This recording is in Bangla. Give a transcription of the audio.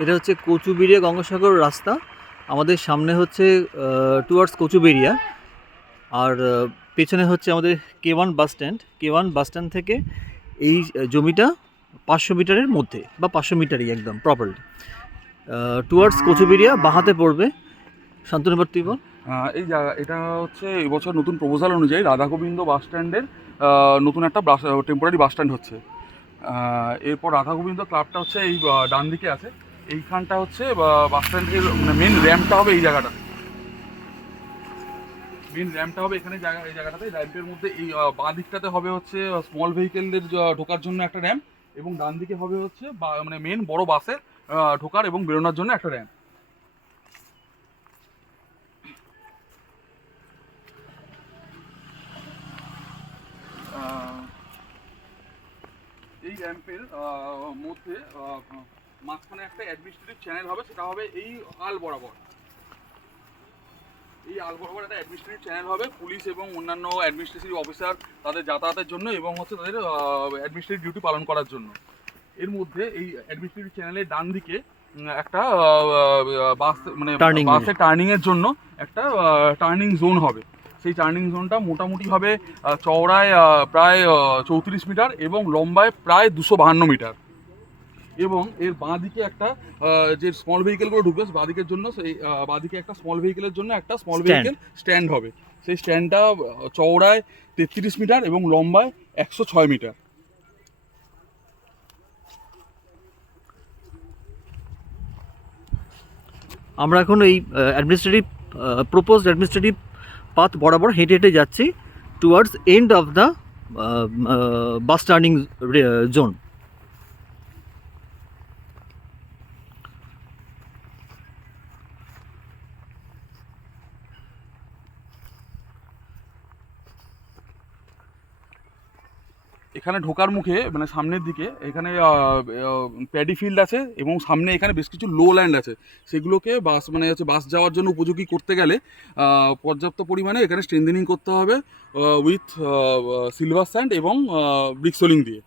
এটা হচ্ছে কচুবেড়িয়া গঙ্গাসাগর রাস্তা। আমাদের সামনে হচ্ছে টুয়ার্ডস কচুবেড়িয়া, আর পেছনে হচ্ছে আমাদের K1 bus stand. K1 bus stand থেকে এই জমিটা 500 মিটারের মধ্যে, বা 500 মিটারই একদম প্রপারলি। টুয়ার্ডস কচুবেড়িয়া বাঁহাতে পড়বে। শান্তনু এবার তুই বল। এই জায়গা এটা হচ্ছে এবছর নতুন প্রপোজাল অনুযায়ী রাধাগোবিন্দ বাস স্ট্যান্ডের নতুন একটা টেম্পোরারি বাস স্ট্যান্ড হচ্ছে। এরপর রাধাগোবিন্দ ক্লাবটা হচ্ছে এই ডান দিকে আছে। এইখানটা হচ্ছে বাস স্ট্যান্ডের মানে মেন র্যাম্পটা হবে এই জায়গাটাতে। মেন র্যাম্পটা হবে এখানে এই জায়গাটাতে। র্যাম্পের মধ্যে এই বাঁ দিকটাতে হবে হচ্ছে স্মল ভেহিকেলদের ঢোকার জন্য একটা র্যাম্প, এবং ডান দিকে হবে হচ্ছে মানে মেন বড় বাসের ঢোকার এবং বেরোনোর জন্য একটা র্যাম্প। এই র্যাম্পের মধ্যে মাঝখানে একটা অ্যাডমিনিস্ট্রেটিভ চ্যানেল হবে, সেটা হবে এই আল বরাবর। এই আল বরাবর একটা অ্যাডমিনিস্ট্রেটিভ চ্যানেল হবে পুলিশ এবং অন্যান্য অ্যাডমিনিস্ট্রেটিভ অফিসার তাদের যাতায়াতের জন্য এবং হচ্ছে তাদের অ্যাডমিনিস্ট্রেটিভ ডিউটি পালন করার জন্য। এর মধ্যে এই অ্যাডমিনিস্ট্রেটিভ চ্যানেলের ডান দিকে একটা বাস মানে বাসে টার্নিংয়ের জন্য একটা টার্নিং জোন হবে। সেই টার্নিং জোনটা মোটামুটি হবে চওড়ায় প্রায় 34 মিটার এবং লম্বায় প্রায় 252 মিটার। এবং এর বাঁ দিকে একটা যে স্মল ভেহিকেলগুলো ঢুকবে বাঁদিকের জন্য, সেই বাঁদিকে একটা স্মল ভেহিকেলের জন্য একটা স্মল ভেহিকেল স্ট্যান্ড হবে। সেই স্ট্যান্ডটা চওড়ায় 33 মিটার এবং লম্বায় 106 মিটার। আমরা এখন এই প্রপোজড অ্যাডমিনিস্ট্রেটিভ পাথ বরাবর হেঁটে হেঁটে যাচ্ছি towards end of the bus turning zone. এখানে ঢোকার মুখে মানে সামনের দিকে এখানে প্যাডি ফিল্ড আছে এবং সামনে এখানে বেশ কিছু লো ল্যান্ড আছে। সেগুলোকে বাস মানে হচ্ছে বাস যাওয়ার জন্য উপযোগী করতে গেলে পর্যাপ্ত পরিমাণে এখানে স্ট্রেন্থেনিং করতে হবে উইথ সিলভার স্যান্ড এবং ব্রিক সোলিং দিয়ে।